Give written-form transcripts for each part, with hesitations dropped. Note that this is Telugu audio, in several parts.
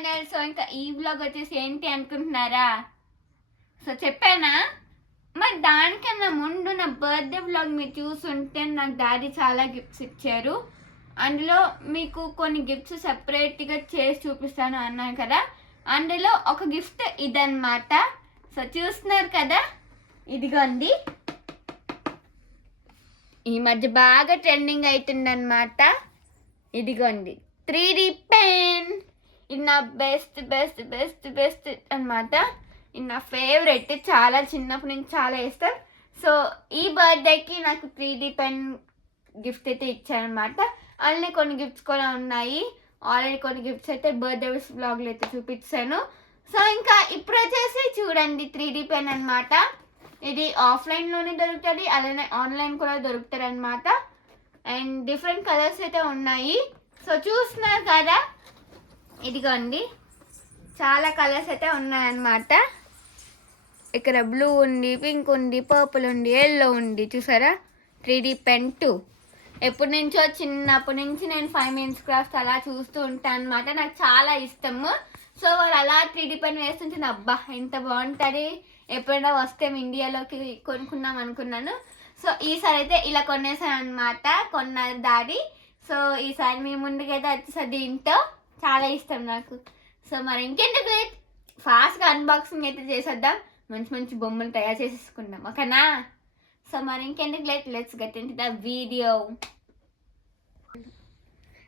ఛానల్. సో ఇంకా ఈ వ్లాగ్ వచ్చేసి ఏంటి అనుకుంటున్నారా? సో చెప్పానా, మరి దానికన్నా ముందు నా బర్త్డే వ్లాగ్ మీరు చూసుంటే నాకు డాడీ చాలా గిఫ్ట్స్ ఇచ్చారు. అందులో మీకు కొన్ని గిఫ్ట్స్ సెపరేట్గా చేసి చూపిస్తాను అన్నాను కదా, అందులో ఒక గిఫ్ట్ ఇదన్నమాట. సో చూస్తున్నారు కదా, ఇదిగోండి. ఈ మధ్య బాగా ట్రెండింగ్ అవుతుందన్నమాట. ఇదిగోండి 3D పెన్. ఇది నా బెస్ట్ అనమాట. ఇది నా ఫేవరెట్. చాలా చిన్నప్పటి నుంచి చాలా ఇష్టం. సో ఈ బర్త్డేకి నాకు 3D పెన్ గిఫ్ట్ అయితే ఇచ్చారనమాట. అలానే కొన్ని గిఫ్ట్స్ కూడా ఉన్నాయి. ఆల్రెడీ కొన్ని గిఫ్ట్స్ అయితే బర్త్డే వ్లాగ్లో అయితే చూపించాను. సో ఇంకా ఇప్పుడు వచ్చేసి చూడండి 3D పెన్ అనమాట. ఇది ఆఫ్లైన్లోనే దొరుకుతుంది, అలానే ఆన్లైన్ కూడా దొరుకుతుంది అనమాట. అండ్ డిఫరెంట్ కలర్స్ అయితే ఉన్నాయి. సో చూస్తున్నారు కదా, ఇదిగోండి చాలా కలర్స్ అయితే ఉన్నాయన్నమాట. ఇక్కడ బ్లూ ఉంది, పింక్ ఉంది, పర్పుల్ ఉంది, ఎల్లో ఉంది. చూసారా 3D పెన్ 2. ఎప్పటి నుంచో చిన్నప్పటి నుంచి నేను 5 minutes క్రాఫ్ట్ అలా చూస్తూ ఉంటాను అనమాట. నాకు చాలా ఇష్టము. సో వాళ్ళు అలా 3D పెన్ వేస్తుంటే అబ్బా ఎంత బాగుంటుంది, ఎప్పుడైనా వస్తే ఇండియాలోకి కొనుక్కుందాం అనుకున్నాను. సో ఈసారి అయితే ఇలా కొనేసాను అనమాట, కొన్నారు డాడీ. సో ఈసారి మీ ముందుకైతే వచ్చేసరి దీంతో చాలా ఇష్టం నాకు. సో మరి ఇంకెందుకు లేట్, ఫాస్ట్గా అన్బాక్సింగ్ అయితే చేసేద్దాం. మంచి మంచి బొమ్మలు తయారు చేసేసుకుందాం, ఓకేనా? సో మరి ఇంకెందుకు late, let's get into the video.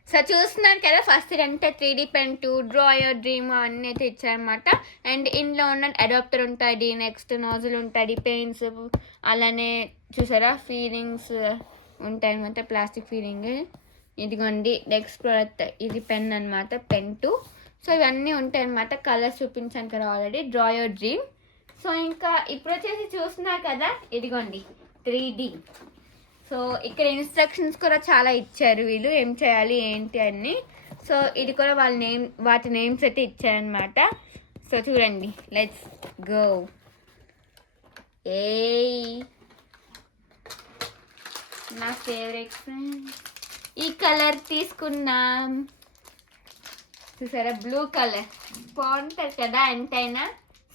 So చూస్తున్నాను కదా, ఫస్ట్ అంటే 3D pen 2, draw your dream అన్నీ అయితే ఇచ్చారనమాట. అండ్ ఇందులో ఉన్న అడాప్టర్ ఉంటుంది, నెక్స్ట్ నోజుల్ ఉంటుంది, పెయిన్స్, అలానే చూసారా ఫీలింగ్స్ ఉంటాయి అనమాట, ప్లాస్టిక్ ఫీలింగ్. ఇదిగోండి నెక్స్ట్ ప్రోడక్ట్, ఇది పెన్ అనమాట, పెన్ 2. సో ఇవన్నీ ఉంటాయి అనమాట. కలర్స్ చూపించాను కదా already, draw your dream. So ఇంకా ఇప్పుడు వచ్చేసి చూస్తున్నారు కదా, ఇదిగోండి 3D. సో ఇక్కడ ఇన్స్ట్రక్షన్స్ కూడా చాలా ఇచ్చారు వీళ్ళు, ఏం చేయాలి ఏంటి అని. సో ఇది కూడా వాళ్ళ వాటి నేమ్స్ అయితే ఇచ్చారనమాట. సో చూడండి, లెట్స్ గో. నా ఫేవరెట్ ఈ కలర్ తీసుకున్నాం. చూసారా బ్లూ కలర్ బాగుంటుంది కదా, ఎంతైనా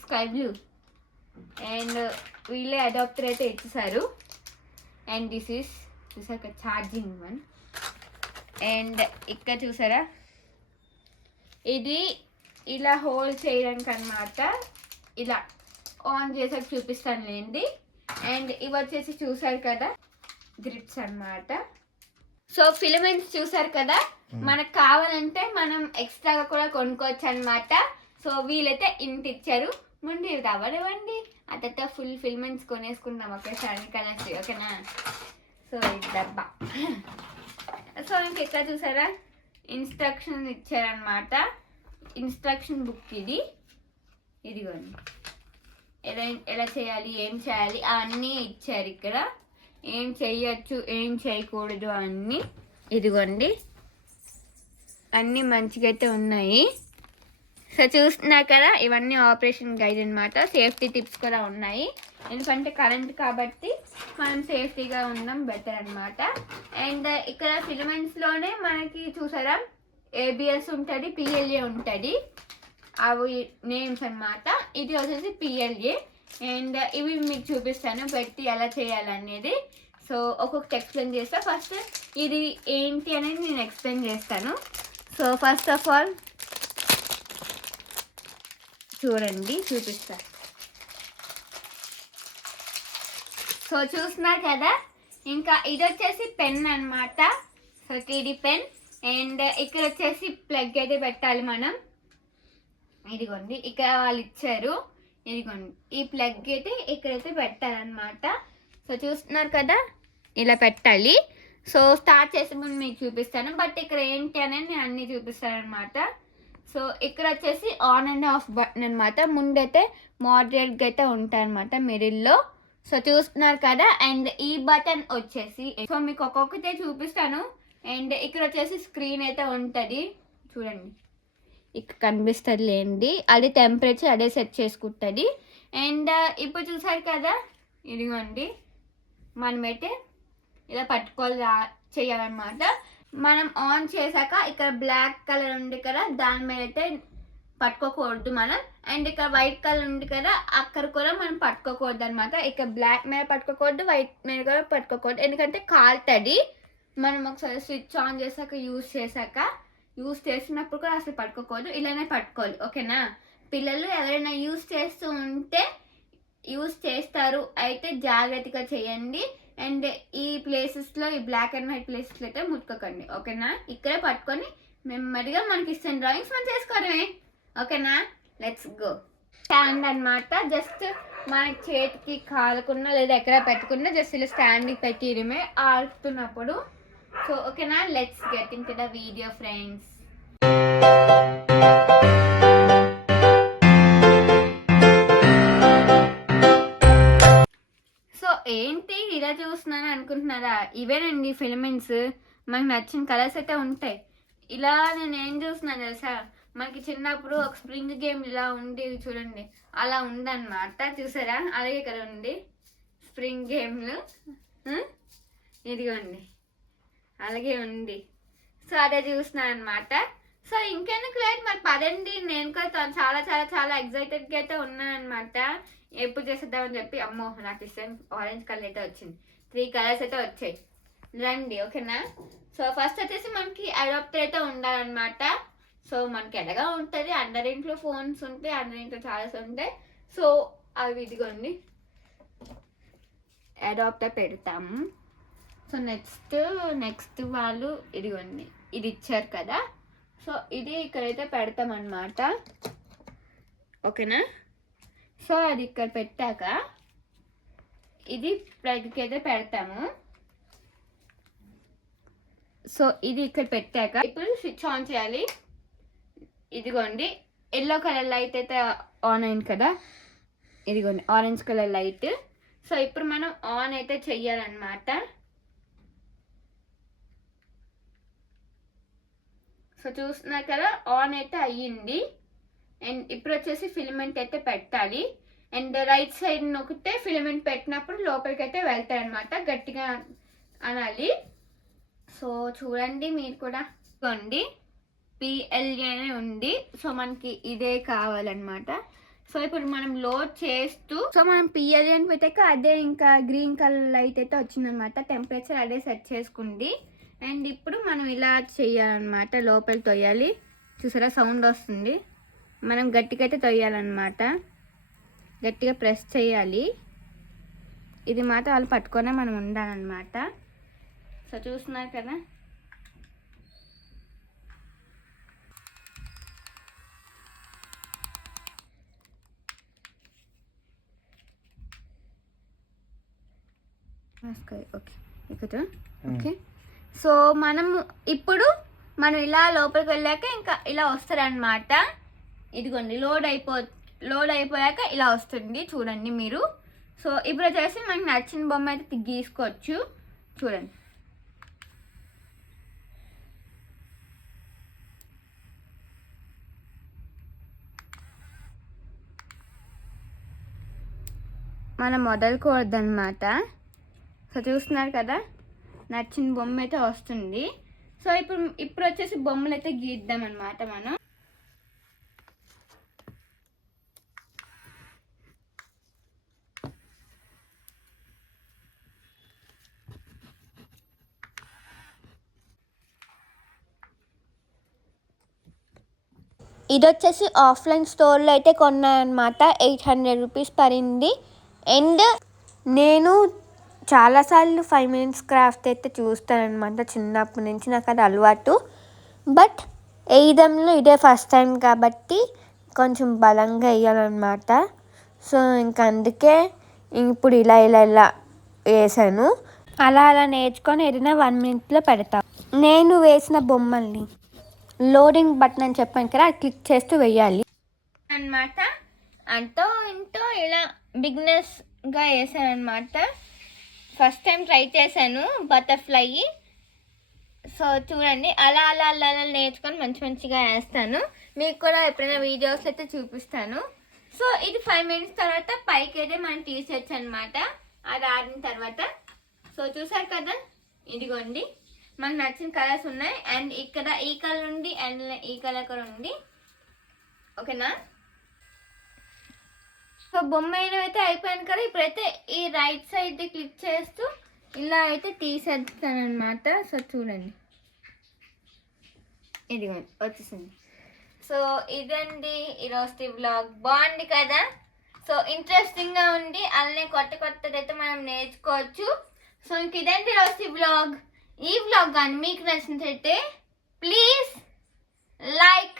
స్కై బ్లూ. అండ్ వీళ్ళే అడాప్టర్ అయితే ఇచ్చేసారు. అండ్ దిస్ ఈస్ చూసాక ఛార్జింగ్ వన్. అండ్ ఇక్కడ చూసారా, ఇది ఇలా హోల్డ్ చేయడానికి అనమాట. ఇలా ఆన్ చేసాక చూపిస్తాను లేండి. అండ్ ఇవి వచ్చేసి చూసారు కదా గ్రిప్స్ అనమాట. సో ఫిలమెంట్స్ చూసారు కదా, మనకు కావాలంటే మనం ఎక్స్ట్రాగా కూడా కొనుక్కోవచ్చు అనమాట. సో వీళ్ళైతే ఇంటి ఇచ్చారు. ముందు ఇవి రావడవండి, అతడితో ఫుల్ ఫిల్మెంట్స్ కొనేసుకుందాం ఒకేసారి కలర్స్, ఓకేనా? సో ఇది డబ్బా. సో ఇంక ఎక్కడ చూసారా ఇన్స్ట్రక్షన్ ఇచ్చారనమాట, ఇన్స్ట్రక్షన్ బుక్ ఇది. ఇదిగోండి ఎలా చేయాలి, ఏం చేయాలి అవన్నీ ఇచ్చారు ఇక్కడ. ఏం చెయ్యొచ్చు ఏం చేయకూడదు అన్నీ. ఇదిగోండి అన్నీ మంచిగా అయితే ఉన్నాయి. సో చూస్తున్నారు కదా, ఇవన్నీ ఆపరేషన్ గైడ్ అనమాట. సేఫ్టీ టిప్స్ కూడా ఉన్నాయి, ఎందుకంటే కరెంట్ కాబట్టి మనం సేఫ్టీగా ఉండడం బెటర్ అనమాట. అండ్ ఇక్కడ ఫిలమెంట్స్లోనే మనకి చూసారా ABS ఉంటుంది, PLA ఉంటుంది, అవి నేమ్స్ అనమాట. ఇది వచ్చేసి PLA. అండ్ ఇవి మీకు చూపిస్తాను పెట్టి ఎలా చేయాలనేది. సో ఒక్కొక్కటి ఎక్స్ప్లెయిన్ చేస్తా. ఫస్ట్ ఇది ఏంటి అనేది నేను ఎక్స్ప్లెయిన్ చేస్తాను. సో ఫస్ట్ ఆఫ్ ఆల్ చూడండి, చూపిస్తా. సో చూస్తున్నారు కదా, ఇంకా ఇది వచ్చేసి పెన్ అనమాట. So 3D pen. అండ్ ఇక్కడ వచ్చేసి ప్లగ్ అయితే పెట్టాలి మనం. ఇదిగోండి ఇక్కడ వాళ్ళు ఇచ్చారు, ఇదిగోండి ఈ ప్లగ్ అయితే ఇక్కడైతే పెట్టాలన్నమాట. సో చూస్తున్నారు కదా, ఇలా పెట్టాలి. సో స్టార్ట్ చేసే ముందు మీకు చూపిస్తాను, బట్ ఇక్కడ ఏంటి అనేది నేను అన్నీ చూపిస్తాను అనమాట. సో ఇక్కడ వచ్చేసి ఆన్ అండ్ ఆఫ్ బటన్ అనమాట. ముందైతే మోడరేట్గా అయితే ఉంటాయి అనమాట మిడిల్లో. సో చూస్తున్నారు కదా. అండ్ ఈ బటన్ వచ్చేసి, సో మీకు ఒక్కొక్కటే చూపిస్తాను. అండ్ ఇక్కడ వచ్చేసి స్క్రీన్ అయితే ఉంటుంది, చూడండి ఇక్కడ కనిపిస్తుంది లేండి. అది టెంపరేచర్ అదే సెట్ చేసుకుంటుంది. అండ్ ఇప్పుడు చూసారు కదా, ఇదిగోండి మనమైతే ఇలా పట్టుకోవాలి చేయాలన్నమాట. మనం ఆన్ చేశాక ఇక్కడ బ్లాక్ కలర్ ఉంది కదా, దాని మీద అయితే పట్టుకోకూడదు మనం. అండ్ ఇక్కడ వైట్ కలర్ ఉంది కదా, అక్కడ కూడా మనం పట్టుకోకూడదు అనమాట. ఇక్కడ బ్లాక్ మీద పట్టుకోకూడదు, వైట్ మీద కూడా పట్టుకోకూడదు, ఎందుకంటే కాలుతుంది. మనం ఒకసారి స్విచ్ ఆన్ చేశాక యూస్ చేసినప్పుడు కూడా అసలు పట్టుకోకూడదు, ఇలానే పట్టుకోవాలి. ఓకేనా? పిల్లలు ఎవరైనా యూస్ చేస్తారు అయితే జాగ్రత్తగా చేయండి. అండ్ ఈ ప్లేసెస్లో, ఈ బ్లాక్ అండ్ వైట్ ప్లేసెస్లో అయితే ముట్టుకోకండి. ఓకేనా? ఇక్కడే పట్టుకొని నెమ్మదిగా మనకి ఇష్టం డ్రాయింగ్స్ మనం చేసుకోవడమే. ఓకేనా? Let's go. స్టాండ్ అనమాట. జస్ట్ మన చేతికి కాలకున్నా లేదా ఎక్కడ పెట్టుకున్నా జస్ట్ ఇలా స్టాండ్కి పెట్టియడమే ఆడుతున్నప్పుడు. సో ఓకేనా, let's get in to the video friends. So ఏంటి ఇలా చూస్తున్నాను అనుకుంటున్నారా? ఇవేనండి ఫిలమెంట్స్. మనకు నచ్చిన కలర్స్ అయితే ఉంటాయి. ఇలా నేను ఏం చూస్తున్నాను తెలుసా, మనకి చిన్నప్పుడు ఒక స్ప్రింగ్ గేమ్ ఇలా ఉండేది చూడండి, అలా ఉందన్నమాట. చూసారా? అలాగే ఇక్కడ ఉంది స్ప్రింగ్ గేమ్లు, ఇదిగోండి అలాగే ఉంది. సో అదే చూస్తున్నాను అనమాట. సో ఇంకెందుకు లేదు, మరి పదండి. నేను కూడా చాలా చాలా చాలా ఎక్సైటెడ్గా అయితే ఉన్నాను అనమాట. ఎప్పుడు చేసేద్దామని చెప్పి. అమ్మో, నాకు ఇష్టం ఆరెంజ్ కలర్ అయితే వచ్చింది. 3 కలర్స్ అయితే వచ్చాయి. రండి. ఓకేనా? సో ఫస్ట్ వచ్చేసి మనకి అడాప్టర్ అయితే ఉండాలన్నమాట. సో మనకి ఎలాగా ఉంటుంది, అందరింట్లో ఫోన్స్ ఉంటాయి, అందరింట్లో చాలా ఉంటాయి. సో అవి ఇదిగోండి అడాప్టర్ పెడతాము. సో నెక్స్ట్ వాళ్ళు ఇదిగోండి ఇది ఇచ్చారు కదా, సో ఇది ఇక్కడైతే పెడతాం అన్నమాట. ఓకేనా? సో అది ఇక్కడ పెట్టాక ఇది ప్లగ్కి అయితే పెడతాము. సో ఇది ఇక్కడ పెట్టాక ఇప్పుడు స్విచ్ ఆన్ చేయాలి. ఇదిగోండి ఎల్లో కలర్ లైట్ అయితే ఆన్ అయింది కదా, ఇదిగోండి ఆరెంజ్ కలర్ లైట్. సో ఇప్పుడు మనం ఆన్ అయితే చెయ్యాలన్నమాట. సో చూస్తున్నారు కదా, ఆన్ అయితే అయ్యింది. అండ్ ఇప్పుడు వచ్చేసి ఫిలమెంట్ అయితే పెట్టాలి. అండ్ రైట్ సైడ్ నొక్కితే ఫిలమెంట్ పెట్టినప్పుడు లోపలికి అయితే వెళ్తాయి అనమాట. గట్టిగా అనాలి. సో చూడండి మీరు కూడా. ఇదిగోండి పిఎల్ఏనే ఉంది. సో మనకి ఇదే కావాలన్నమాట. సో ఇప్పుడు మనం లోడ్ చేస్తూ, సో మనం పిఎల్ఏని పెట్టాక అదే ఇంకా గ్రీన్ కలర్ లైట్ అయితే వచ్చిందనమాట. టెంపరేచర్ అదే సెట్ చేసుకుంది. అండ్ ఇప్పుడు మనం ఇలా చేయాలన్నమాట. లోపలికి తొయ్యాలి. చూసారా సౌండ్ వస్తుంది. మనం గట్టిగా అయితే తొయ్యాలన్నమాట. గట్టిగా ప్రెస్ చేయాలి. ఇది మాత్రం వాళ్ళు పట్టుకొనే మనం ఉండాలన్నమాట. సో చూస్తున్నారు కదా. ఓకే ఇక్కడ ఓకే. సో ఇప్పుడు మనం ఇలా లోపలికి వెళ్ళాక ఇంకా ఇలా వస్తారనమాట. ఇదిగోండి లోడ్ అయిపోయాక ఇలా వస్తుంది చూడండి మీరు. సో ఇప్పుడు వచ్చేసి మనకి నచ్చిన బొమ్మ అయితే గీసుకోవచ్చు. చూడండి మనం మొదలుకోవద్దనమాట. సో చూస్తున్నారు కదా, నచ్చిన బొమ్మ అయితే వస్తుంది. సో ఇప్పుడు వచ్చేసి బొమ్మలు అయితే గీద్దాం అనమాట మనం. ఇది వచ్చేసి ఆఫ్లైన్ స్టోర్లో అయితే కొన్నాయన్నమాట. 800 రూపీస్ పడింది. అండ్ నేను చాలాసార్లు 5 minutes క్రాఫ్ట్ అయితే చూస్తానమాట. చిన్నప్పటి నుంచి నాకు అది అలవాటు. బట్ వేయడంలో ఇదే ఫస్ట్ టైం కాబట్టి కొంచెం బలంగా వేయాలన్నమాట. సో ఇంకా అందుకే ఇప్పుడు ఇలా వేసాను. అలా నేర్చుకొని ఏదైనా 1 minuteలో పెడతా. నేను వేసిన బొమ్మల్ని లోడింగ్ బటన్ అని చెప్పాను కదా, అది క్లిక్ చేస్తూ వేయాలి అన్నమాట. అంతో ఇంతో ఇలా బిగినర్స్గా వేసాను అనమాట. ఫస్ట్ టైం ట్రై చేశాను బటర్ఫ్లై. సో చూడండి అలా నేర్చుకొని మంచిగా వేస్తాను. మీకు కూడా ఎప్పుడైనా వీడియోస్ అయితే చూపిస్తాను. సో ఇది 5 minutes తర్వాత పైకి అయితే మనం తీసేయచ్చు అనమాట. అది ఆరిన తర్వాత. సో చూసారు కదా, ఇదిగోండి మనకు నచ్చిన కలర్స్ ఉన్నాయి. అండ్ ఇక్కడ ఈ కలర్ ఉంది, అండ్ ఈ కలర్ కూడా ఉంది. ఓకేనా. సో బొమ్మ వేయడం అయితే అయిపోయాను కదా. ఇప్పుడైతే ఈ రైట్ సైడ్ క్లిక్ చేస్తూ ఇలా అయితే తీసేస్తాను అనమాట. సో చూడండి, ఇదిగోండి వచ్చేసింది. సో ఇదండి ఈరోజు వ్లాగ్. బాగుంది కదా. సో ఇంట్రెస్టింగ్గా ఉంది, అలానే కొత్తది అయితే మనం నేర్చుకోవచ్చు. సో ఇంక ఇదండి ఈరోజు వ్లాగ్. ఈ వ్లాగ్ కానీ మీకు నచ్చినట్లయితే please like,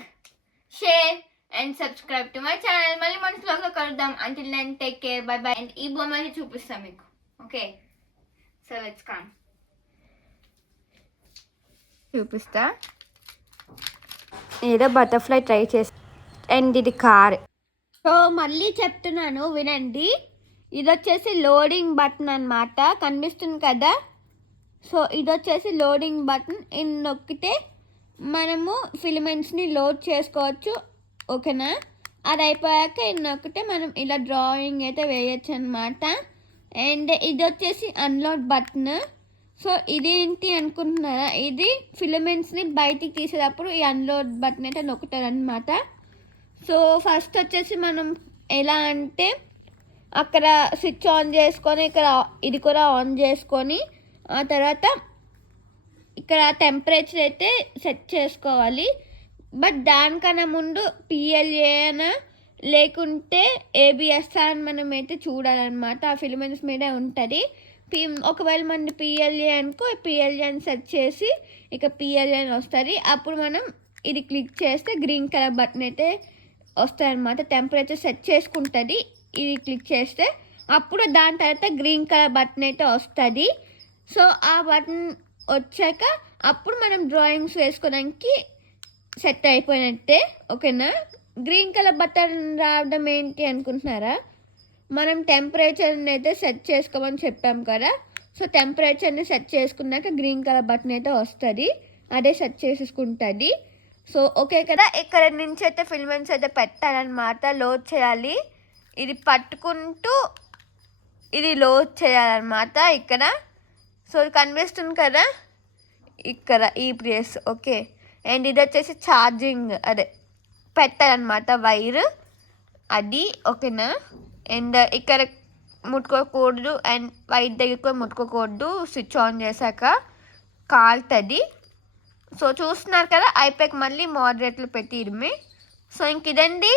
share and subscribe to my channel. మళ్ళీ మన వ్లాగ్లో కలుద్దాం. Until then take care, bye bye. And ఈ బొమ్మ చూపిస్తాను మీకు. Okay, so let's come. చూపిస్తా. ఏదో బటర్ఫ్లై ట్రై చేసి, అండ్ ఇది కార్. సో మళ్ళీ చెప్తున్నాను వినండి, ఇది వచ్చేసి లోడింగ్ బటన్ అనమాట. కనిపిస్తుంది కదా. సో ఇది వచ్చేసి లోడింగ్ బటన్. ఇది నొక్కితే మనము ఫిలమెంట్స్ని లోడ్ చేసుకోవచ్చు. ఓకేనా. అది అయిపోయాక ఇది నొక్కితే మనం ఇలా డ్రాయింగ్ అయితే వేయచ్చు అనమాట. అండ్ ఇది వచ్చేసి అన్లోడ్ బటన్. సో ఇదేంటి అనుకుంటున్నారా, ఇది ఫిలమెంట్స్ని బయటికి తీసేటప్పుడు ఈ అన్లోడ్ బటన్ అయితే నొక్కుతారనమాట. సో ఫస్ట్ వచ్చేసి మనం ఎలా అంటే అక్కడ స్విచ్ ఆన్ చేసుకొని ఇక్కడ ఇది కూడా ఆన్ చేసుకొని ఆ తర్వాత ఇక్కడ టెంపరేచర్ అయితే సెట్ చేసుకోవాలి. బట్ దానికన్నా ముందు పిఎల్ఏ అయినా లేకుంటే ఏబిఎస్ అని మనం అయితే చూడాలన్నమాట. ఆ ఫిలమెంట్స్ మీద ఉంటుంది. ఒకవేళ మన పిఎల్ఏ అనుకో, పిఎల్ఏ అని సెర్చ్ చేసి ఇక పిఎల్ఏ అని వస్తుంది. అప్పుడు మనం ఇది క్లిక్ చేస్తే గ్రీన్ కలర్ బటన్ అయితే వస్తుంది అనమాట. టెంపరేచర్ సెట్ చేసుకుంటుంది. ఇది క్లిక్ చేస్తే అప్పుడు దాని తర్వాత గ్రీన్ కలర్ బటన్ అయితే వస్తుంది. సో ఆ బటన్ వచ్చాక అప్పుడు మనం డ్రాయింగ్స్ వేసుకోవడానికి సెట్ అయిపోయినట్టే. ఓకేనా. గ్రీన్ కలర్ బటన్ రావడం ఏంటి అనుకుంటున్నారా, మనం టెంపరేచర్ని అయితే సెట్ చేసుకోమని చెప్పాం కదా. సో టెంపరేచర్ని సెట్ చేసుకున్నాక గ్రీన్ కలర్ బటన్ అయితే వస్తుంది. అదే సెట్ చేసుకుంటుంది. సో ఓకే కదా. ఇక్కడ నుంచి అయితే ఫిలమెంట్స్ అయితే పెట్టాలన్నమాట. లోడ్ చేయాలి. ఇది పట్టుకుంటూ ఇది లోడ్ చేయాలన్నమాట ఇక్కడ. సో కనిపిస్తుంది కదా ఇక్కడ ఈ ప్లేస్. ఓకే. అండ్ ఇది వచ్చేసి ఛార్జింగ్ అదే పెట్టాలన్నమాట వైర్ అది. ఓకేనా. అండ్ ఇక్కడ ముట్టుకోకూడదు అండ్ వైర్ దగ్గర కూడా ముట్టుకోకూడదు. స్విచ్ ఆన్ చేశాక కాలుతుంది. సో చూస్తున్నారు కదా. అయిపోయాక మళ్ళీ మోడరేట్లు పెట్టి ఇరిమి. సో ఇంక ఇదండి